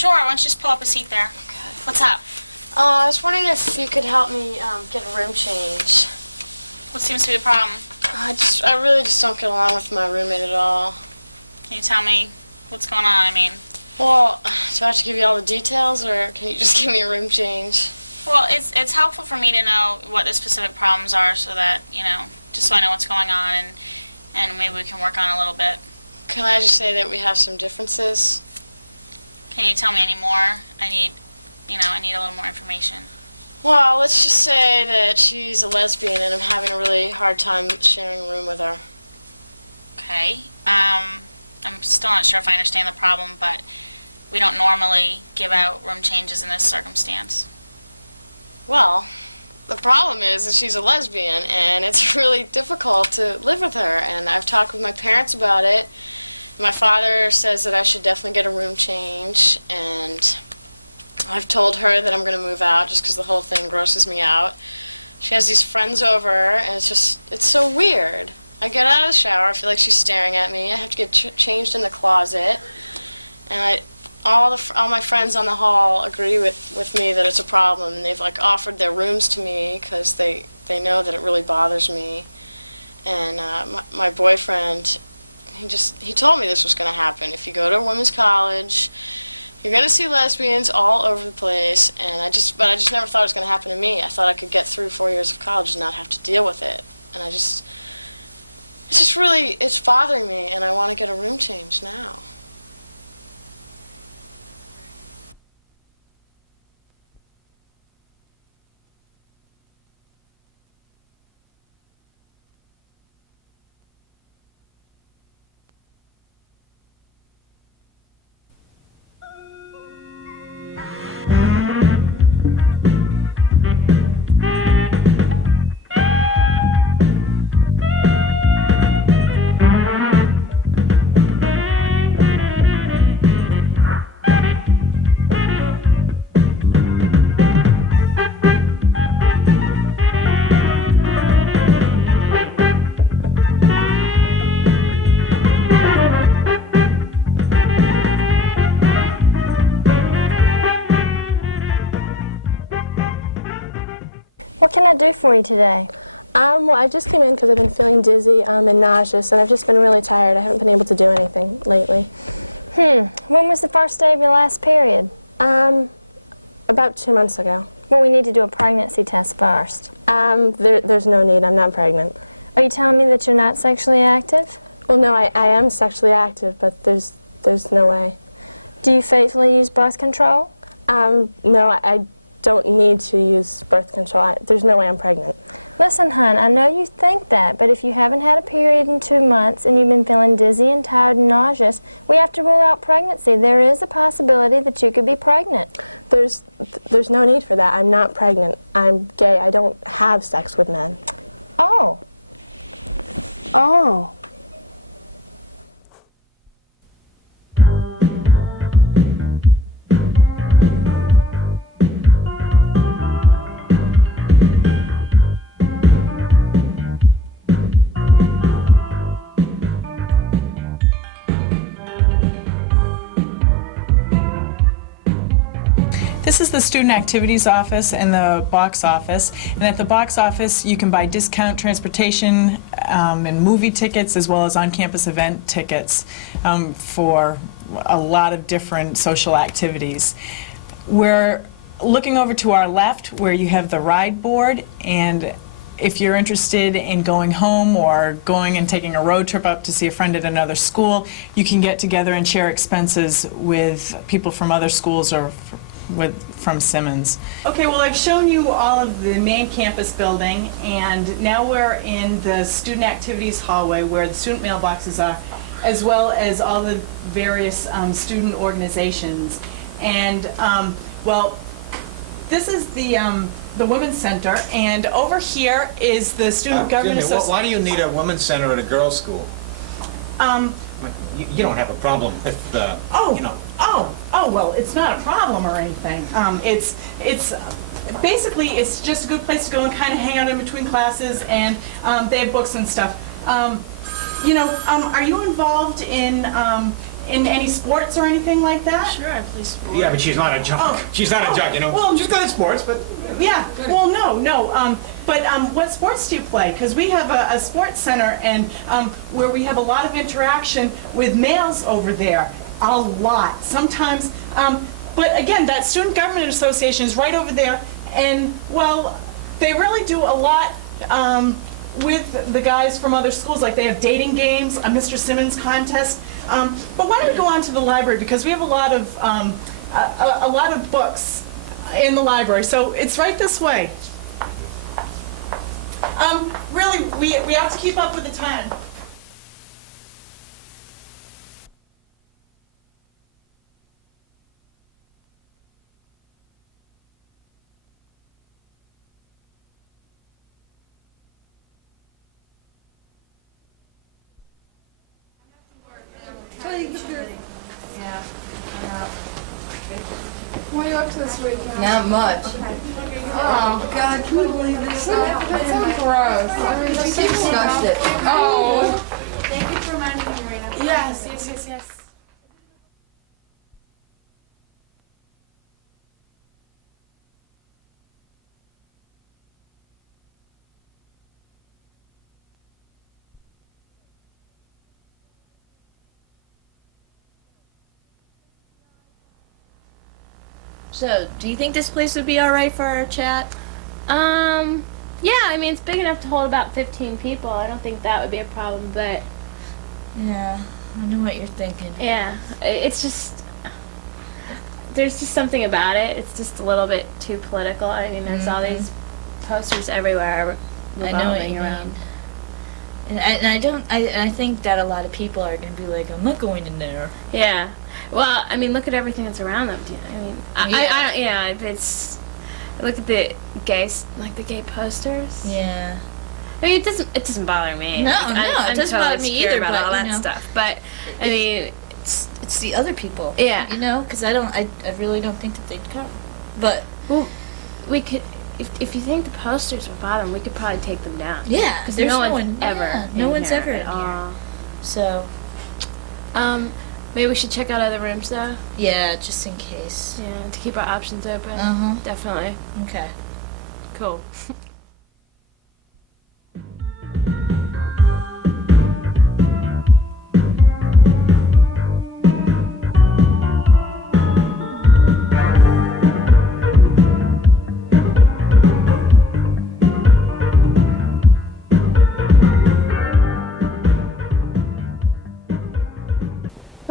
Sure, why don't you just pull up a seat there? Okay. What's up? I was wondering if you could help me get a room change. What seems to be the problem? I really just don't get along with my roommate at all. Can you tell me what's going on? I mean... Well, do I have to give you all the details, or can you just give me a room change? Well, it's helpful for me to know what the specific problems are so that, you know, just so I know what's going on and maybe we can work on it a little bit. Can I just say that we have some differences? Can you tell me any more? I need a little more information. Well, let's just say that she's a lesbian and I'm having a really hard time sharing a room with her. Okay. I'm still not sure if I understand the problem, but we don't normally give out room changes in this circumstance. Well, the problem is that she's a lesbian and it's really difficult to live with her, and I've talked with my parents about it. My father says that I should definitely get a room change, and I've told her that I'm going to move out just because the whole thing grosses me out. She has these friends over, and it's so weird. I get out of the shower, I feel like she's staring at me. I have to get changed in the closet, and all my friends on the hall agree with me that it's a problem, and they've like offered their rooms to me because they know that it really bothers me. And my boyfriend, he told me this was going to happen. If you go to a women's college, you're going to see lesbians all over the place, but I just never thought it was going to happen to me. I thought I could get through 4 years of college and not have to deal with it. And it's bothering me, and I want to get a room change now. What can I do for you today? Well, I just came in because I've been feeling dizzy and nauseous, and I've just been really tired. I haven't been able to do anything lately. When was the first day of your last period? About 2 months ago. Well, we need to do a pregnancy test first. There's no need. I'm not pregnant. Are you telling me that you're not sexually active? Well, no, I am sexually active, but there's no way. Do you faithfully use birth control? No, I don't need to use birth control. There's no way I'm pregnant. Listen, hon, I know you think that, but if you haven't had a period in 2 months and you've been feeling dizzy and tired and nauseous, we have to rule out pregnancy. There is a possibility that you could be pregnant. There's no need for that. I'm not pregnant. I'm gay. I don't have sex with men. Oh. Oh. This is the Student Activities Office and the box office. And at the box office, you can buy discount transportation and movie tickets, as well as on-campus event tickets for a lot of different social activities. We're looking over to our left where you have the ride board, and if you're interested in going home or going and taking a road trip up to see a friend at another school, you can get together and share expenses with people from other schools or from Simmons.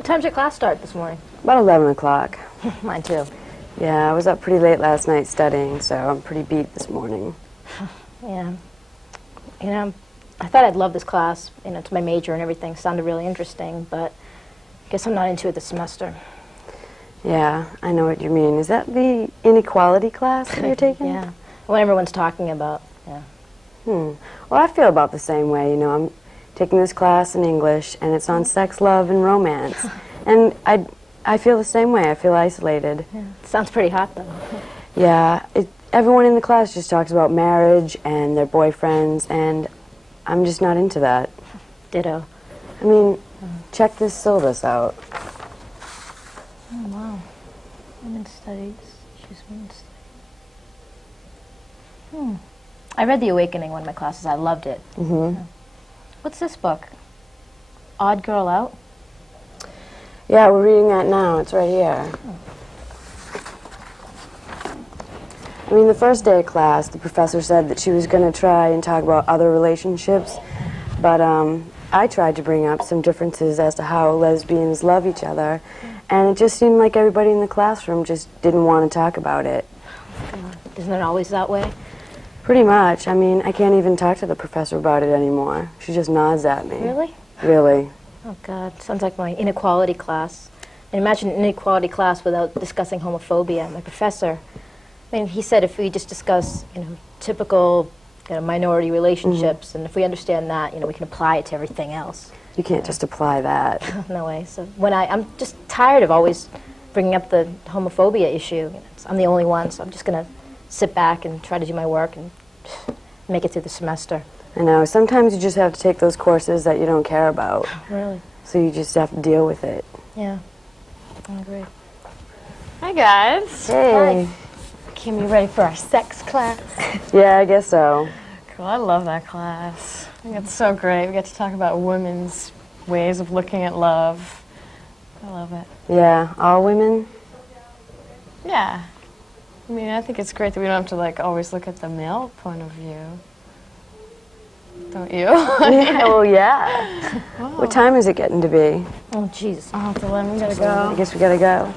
time's your class start this morning? About 11 o'clock. Mine too. Yeah, I was up pretty late last night studying, so I'm pretty beat this morning. Yeah. You know, I thought I'd love this class. You know, it's my major and everything. Sounded really interesting, but I guess I'm not into it this semester. Yeah, I know what you mean. Is that the inequality class that you're taking? Yeah. What everyone's talking about. Yeah. Well, I feel about the same way. You know, I'm taking this class in English, and it's on sex, love, and romance. And I feel the same way. I feel isolated. Yeah. Sounds pretty hot, though. Yeah, everyone in the class just talks about marriage and their boyfriends, and I'm just not into that. Ditto. I mean, check this syllabus out. Oh, wow. Women's Studies. Choose Women's Studies. I read The Awakening, one of my classes. I loved it. Mm-hmm. What's this book? Odd Girl Out? Yeah, we're reading that now. It's right here. I mean, the first day of class, the professor said that she was going to try and talk about other relationships, but I tried to bring up some differences as to how lesbians love each other, and it just seemed like everybody in the classroom just didn't want to talk about it. Isn't it always that way? Pretty much. I mean, I can't even talk to the professor about it anymore. She just nods at me. Really? Really. Oh, God. Sounds like my inequality class. And imagine an inequality class without discussing homophobia. My professor, I mean, he said if we just discuss, you know, typical minority relationships, and if we understand that, you know, we can apply it to everything else. You can't just apply that. No way. So when I'm just tired of always bringing up the homophobia issue. You know, I'm the only one, so I'm just going to sit back and try to do my work and make it through the semester. I know. Sometimes you just have to take those courses that you don't care about. Really? So you just have to deal with it. Yeah. I agree. Hi, guys. Hey. Kim, you ready for our sex class? Yeah, I guess so. Cool. I love that class. I think it's so great. We get to talk about women's ways of looking at love. I love it. Yeah, all women? Yeah. I mean, I think it's great that we don't have to, like, always look at the male point of view. Don't you? Yeah, well, yeah. Wow. What time is it getting to be? Oh, Jesus. I'll have to let me gotta I go. guess we gotta go.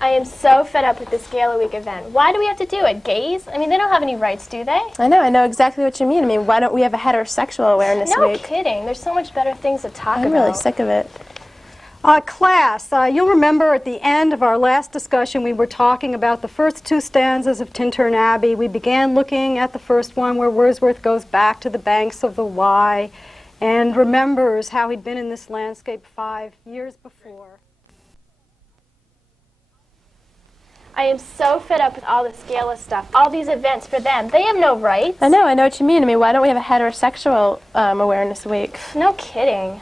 I am so fed up with this Gala Week event. Why do we have to do it? Gays? I mean, they don't have any rights, do they? I know exactly what you mean. I mean, why don't we have a heterosexual awareness No week? kidding. There's so much better things to talk I'm about. really sick of it. Class, you'll remember at the end of our last discussion we were talking about the first two stanzas of Tintern Abbey. We began looking at the first one where Wordsworth goes back to the banks of the Wye and remembers how he'd been in this landscape 5 years before. I am so fed up with all this Gala stuff, all these events for them. They have no rights. I know what you mean. I mean, why don't we have a heterosexual awareness week? No kidding.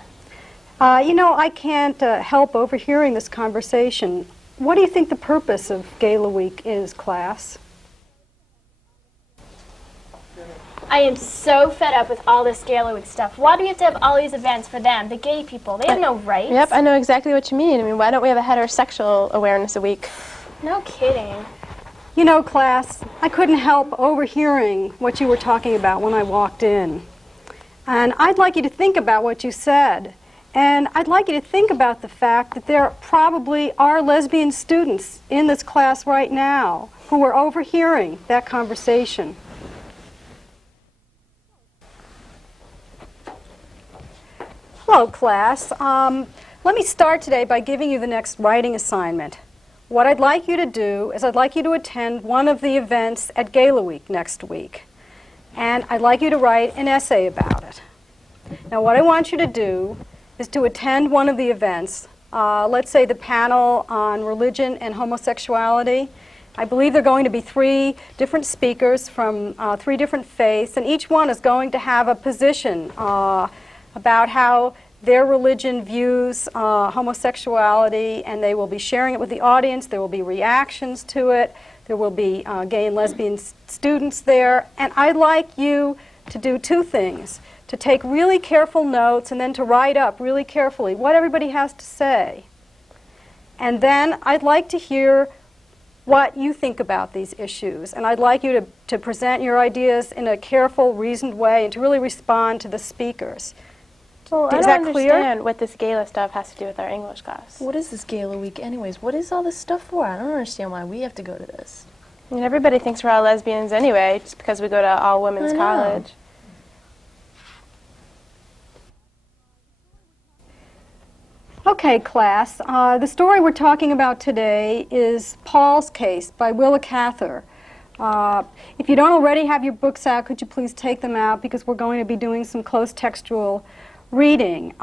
You know, I can't help overhearing this conversation. What do you think the purpose of Gala Week is, class? I am so fed up with all this Gala Week stuff. Why do we have to have all these events for them, the gay people? They have no rights. Yep, I know exactly what you mean. I mean, why don't we have a heterosexual awareness week? No kidding. You know, class, I couldn't help overhearing what you were talking about when I walked in. And I'd like you to think about what you said. And I'd like you to think about the fact that there probably are lesbian students in this class right now who are overhearing that conversation. Hello, class. Let me start today by giving you the next writing assignment. What I'd like you to do is I'd like you to attend one of the events at Gala Week next week. And I'd like you to write an essay about it. Now, what I want you to do is to attend one of the events. Let's say the panel on religion and homosexuality. I believe there are going to be 3 different speakers from 3 different faiths, and each one is going to have a position about how their religion views homosexuality, and they will be sharing it with the audience. There will be reactions to it. There will be gay and lesbian students there. And I'd like you to do 2 things: to take really careful notes and then to write up really carefully what everybody has to say. And then I'd like to hear what you think about these issues. And I'd like you to present your ideas in a careful, reasoned way and to really respond to the speakers. Well, Is I that don't clear? understand what this GALA stuff has to do with our English class. What is this Gala Week anyways? What is all this stuff for? I don't understand why we have to go to this. I mean, everybody thinks we're all lesbians anyway, just because we go to all women's I know. college. Okay, class. The story we're talking about today is Paul's Case by Willa Cather. If you don't already have your books out, could you please take them out because we're going to be doing some close textual reading.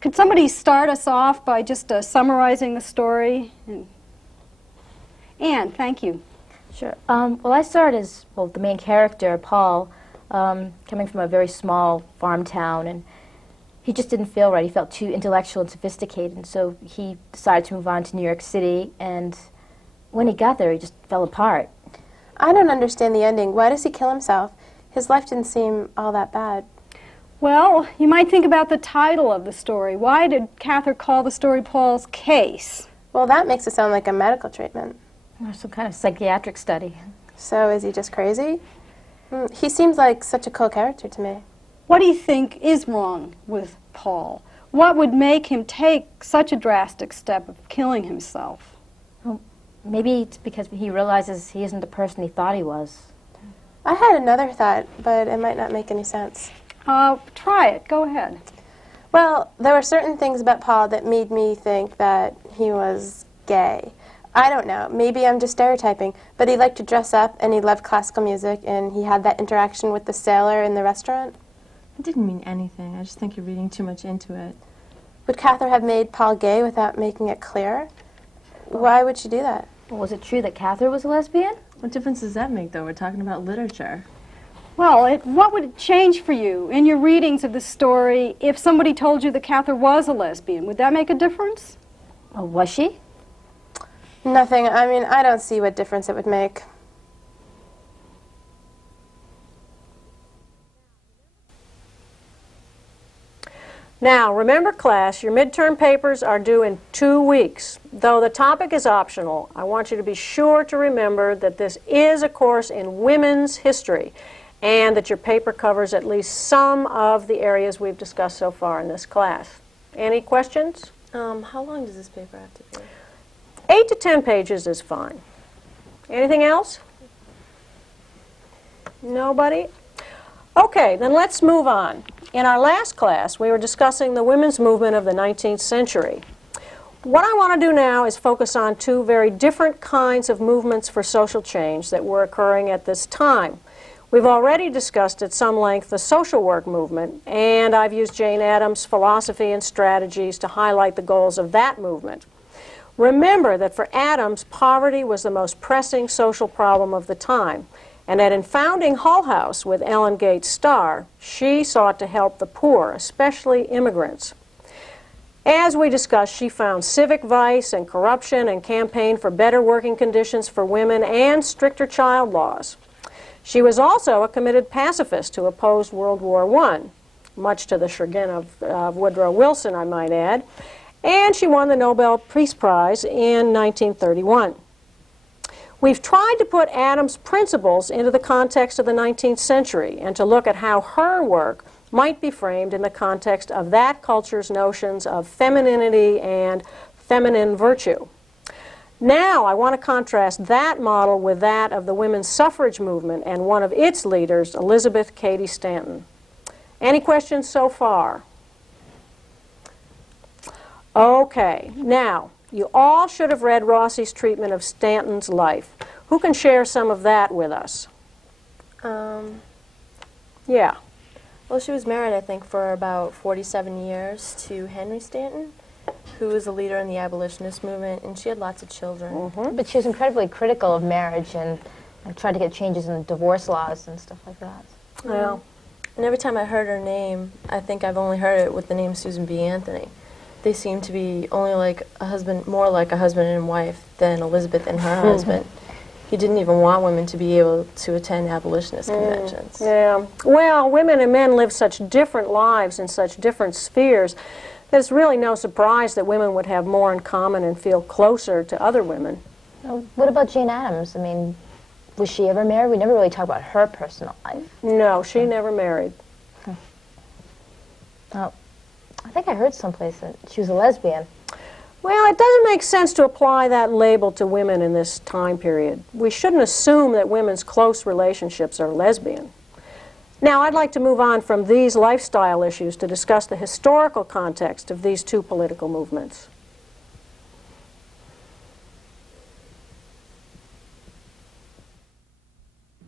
Could somebody start us off by just summarizing the story? Anne, thank you. Sure. Well, I started as, well, the main character, Paul, coming from a very small farm town, and he just didn't feel right. He felt too intellectual and sophisticated, and so he decided to move on to New York City, and when he got there, he just fell apart. I don't understand the ending. Why does he kill himself? His life didn't seem all that bad. Well, you might think about the title of the story. Why did Cather call the story Paul's Case? Well, that makes it sound like a medical treatment. Or some kind of psychiatric study. So is he just crazy? He seems like such a cool character to me. What do you think is wrong with Paul? What would make him take such a drastic step of killing himself? Well, maybe it's because he realizes he isn't the person he thought he was. I had another thought, but it might not make any sense. Try it. Go ahead. Well, there were certain things about Paul that made me think that he was gay. I don't know, maybe I'm just stereotyping, but he liked to dress up and he loved classical music and he had that interaction with the sailor in the restaurant. It didn't mean anything. I just think you're reading too much into it. Would Cather have made Paul gay without making it clear? Why would she do that? Well, was it true that Cather was a lesbian? What difference does that make, though? We're talking about literature. Well, what would it change for you in your readings of the story if somebody told you that Cather was a lesbian? Would that make a difference? Oh, was she? Nothing. I mean, I don't see what difference it would make. Now, remember class, your midterm papers are due in 2 weeks. Though the topic is optional, I want you to be sure to remember that this is a course in women's history and that your paper covers at least some of the areas we've discussed so far in this class. Any questions? How long does this paper have to be? 8 to 10 pages is fine. Anything else? Nobody? Okay, then let's move on. In our last class, we were discussing the women's movement of the 19th century. What I want to do now is focus on 2 very different kinds of movements for social change that were occurring at this time. We've already discussed at some length the social work movement, and I've used Jane Addams' philosophy and strategies to highlight the goals of that movement. Remember that for Addams, poverty was the most pressing social problem of the time, and that in founding Hull House with Ellen Gates Starr, she sought to help the poor, especially immigrants. As we discussed, she found civic vice and corruption and campaigned for better working conditions for women and stricter child laws. She was also a committed pacifist who opposed World War I, much to the chagrin of Woodrow Wilson, I might add, and she won the Nobel Peace Prize in 1931. We've tried to put Addams' principles into the context of the 19th century and to look at how her work might be framed in the context of that culture's notions of femininity and feminine virtue. Now I want to contrast that model with that of the women's suffrage movement and one of its leaders, Elizabeth Cady Stanton. Any questions so far? Okay, now, you all should have read Rossi's treatment of Stanton's life. Who can share some of that with us? Yeah. Well, she was married, I think, for about 47 years to Henry Stanton, who was a leader in the abolitionist movement, and she had lots of children. Mm-hmm. But she was incredibly critical of marriage and tried to get changes in the divorce laws and stuff like that. Well, and every time I heard her name, I think I've only heard it with the name Susan B. Anthony. They seem to be only like a husband, more like a husband and wife than Elizabeth and her husband. He didn't even want women to be able to attend abolitionist conventions. Yeah. Well, women and men live such different lives in such different spheres There's really no surprise that women would have more in common and feel closer to other women. What about Jane Addams? I mean, was she ever married? We never really talk about her personal life. No, she never married. Oh, I think I heard someplace that she was a lesbian. Well, it doesn't make sense to apply that label to women in this time period. We shouldn't assume that women's close relationships are lesbian. Now, I'd like to move on from these lifestyle issues to discuss the historical context of these two political movements.